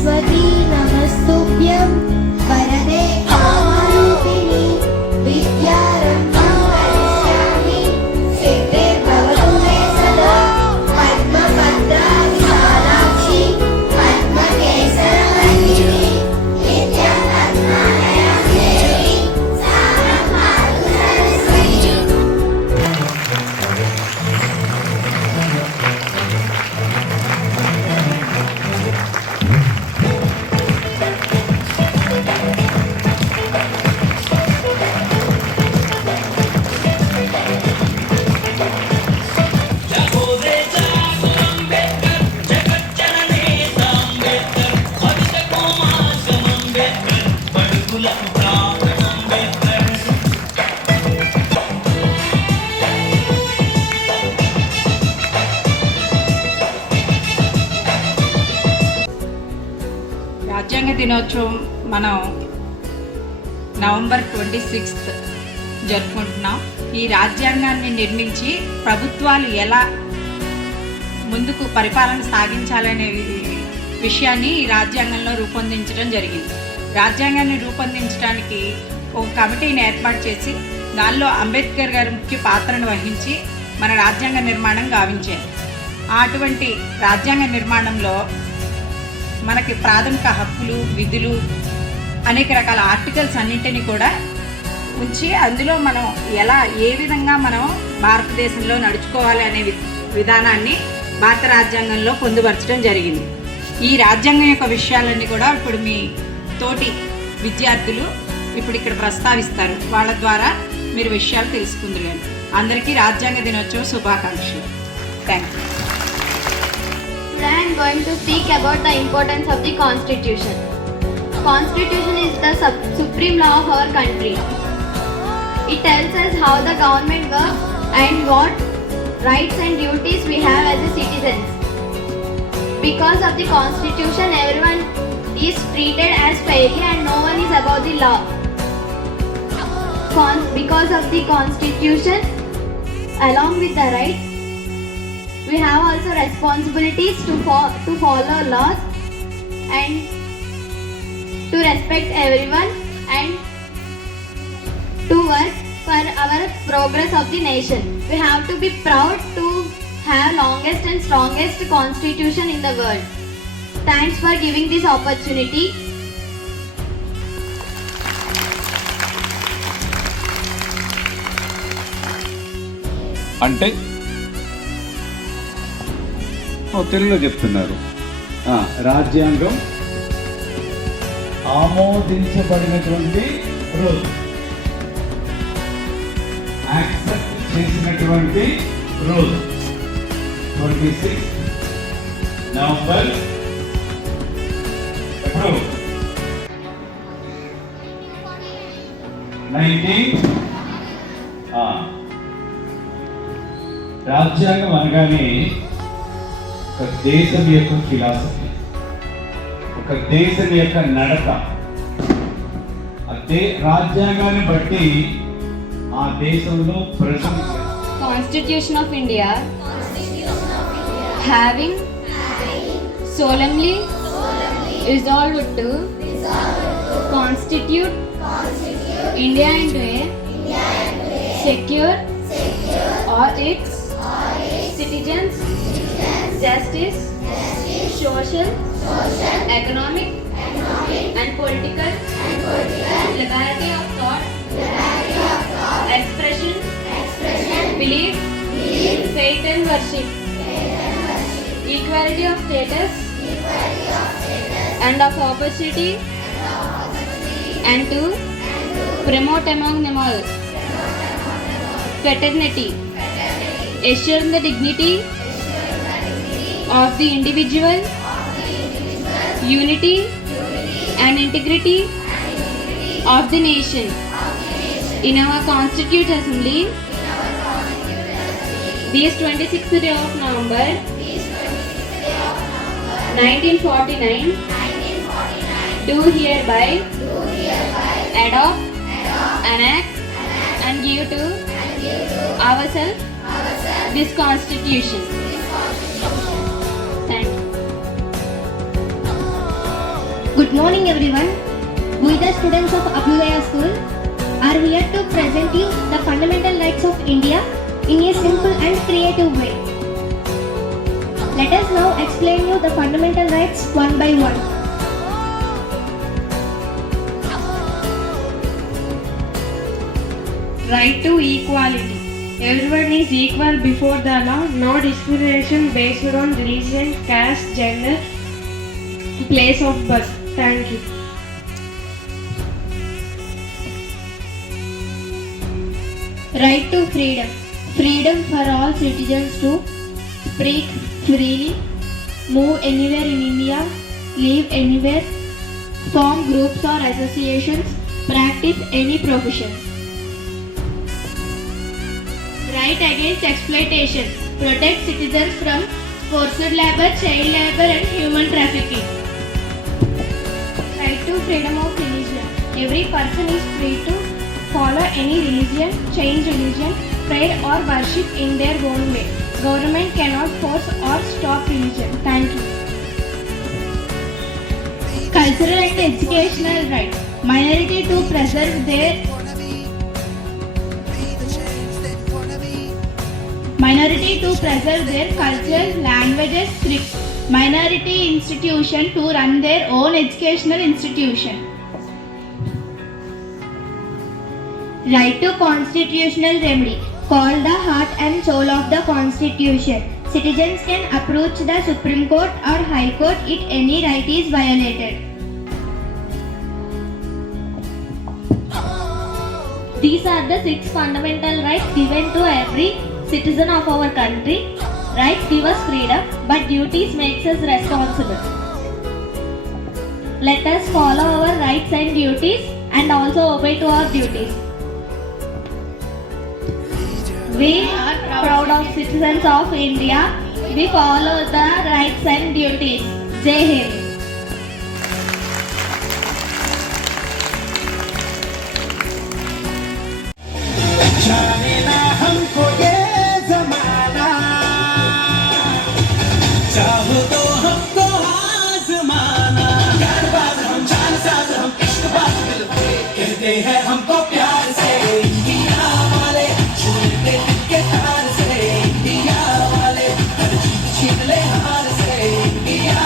सरस्वती नमस्तुभ्यं वरदे कामरूपिणी विद्यारम्भं करिष्यामि सिद्धिर्भवतु मे सदा पद्मपत्राणि शालाक्षि पद्मकेसरवर्णिनि नित्यं पद्मालयं देवी सारं पातु सरस्वती। రాజ్యాంగ దినోత్సవం మనం నవంబర్ 26 జరుపుకుంటున్నాం. ఈ రాజ్యాంగాన్ని నిర్మించి ప్రభుత్వాలు ఎలా ముందుకు పరిపాలన సాగించాలనే విషయాన్ని ఈ రాజ్యాంగంలో రూపొందించడం జరిగింది. రాజ్యాంగాన్ని రూపొందించడానికి ఒక కమిటీని ఏర్పాటు చేసి దానిలో అంబేద్కర్ గారు ముఖ్య పాత్రను వహించి మన రాజ్యాంగ నిర్మాణం గావించారు. అటువంటి రాజ్యాంగ నిర్మాణంలో మనకి ప్రాథమిక హక్కులు, విధులు, అనేక రకాల ఆర్టికల్స్ అన్నింటినీ కూడా ఉంచి అందులో మనం ఏ విధంగా మనం భారతదేశంలో నడుచుకోవాలి అనే విధానాన్ని భారత రాజ్యాంగంలో పొందుపరచడం జరిగింది. ఈ రాజ్యాంగం యొక్క విషయాలన్నీ కూడా ఇప్పుడు మీ తోటి విద్యార్థులు ఇప్పుడు ఇక్కడ ప్రస్తావిస్తారు. వాళ్ళ ద్వారా మీరు విషయాలు తెలుసుకుందరు. అందరికీ రాజ్యాంగ దినోత్సవ శుభాకాంక్షలు. Thank you. Today I am going to speak about the importance of the Constitution. Constitution is the supreme law of our country. It tells us how the government works and what rights and duties we have as a citizens. Because of the Constitution, everyone is treated as fairly and no one is above the law. Because of the Constitution, along with the rights, we have also responsibilities to follow laws and to respect everyone and to work for our progress of the nation. We have to be proud to have longest and strongest constitution in the world. Thanks for giving this opportunity. అంటే తెలుగులో చెప్తున్నారు. రాజ్యాంగం ఆమోదించబడినటువంటి rule, accept చేసినటువంటి rule 26 November 19. రాజ్యాంగం అనగానే ఒక దేశం యొక్క ఫిలాసఫీ, ఒక దేశం యొక్క నడత, అదే రాజ్యాంగాన్ని బట్టి ఆ దేశంలో ప్రజలు. Constitution of India having solemnly resolved to constitute India into a secure or its citizens justice, social, economic and political liberty of thought, expression, belief, faith and worship, equality of status and of opportunity, and to promote among them all fraternity, assuring the dignity of the individual, unity and integrity of the nation. In our Constituent Assembly, this 26th day of November 1949, do hereby adopt, enact and give to ourselves this Constitution. Thank you. Good morning everyone. We the students of Abhyudaya School are here to present you the fundamental rights of India in a simple and creative way. Let us now explain you the fundamental rights one by one. Right to equality. Everyone is equal before the law, no discrimination based on religion, caste, gender, place of birth. Thank you. Right to freedom. Freedom for all citizens to speak freely, move anywhere in India, live anywhere, form groups or associations, practice any profession. Right against exploitation. Protect citizens from forced labor, child labor and human trafficking. Right to freedom of religion. Every person is free to follow any religion, change religion, pray or worship in their own way. Government cannot force or stop religion. Thank you. Cultural and educational rights. Minority to preserve their culture, languages, scripts. Minority institution to run their own educational institution. Right to constitutional remedy, called the heart and soul of the constitution. Citizens can approach the Supreme Court or High Court if any right is violated. These are the 6 fundamental rights given to every citizen of our country. Rights give us freedom, but duties makes us responsible. Let us follow our rights and duties and also obey to our duties. We are proud of citizens of India. We follow the rights and duties. Jai Hind. जाने ना हमको ये जमाना, चाहो तो हमको आजमाना। प्यारबाज हम, जानसाज हम, इश्कबाज दिल पे, कहते हैं हमको प्यार से इंडिया वाले, छूते दिल के तार से इंडिया वाले, हर जीत छीन ले हार से इंडिया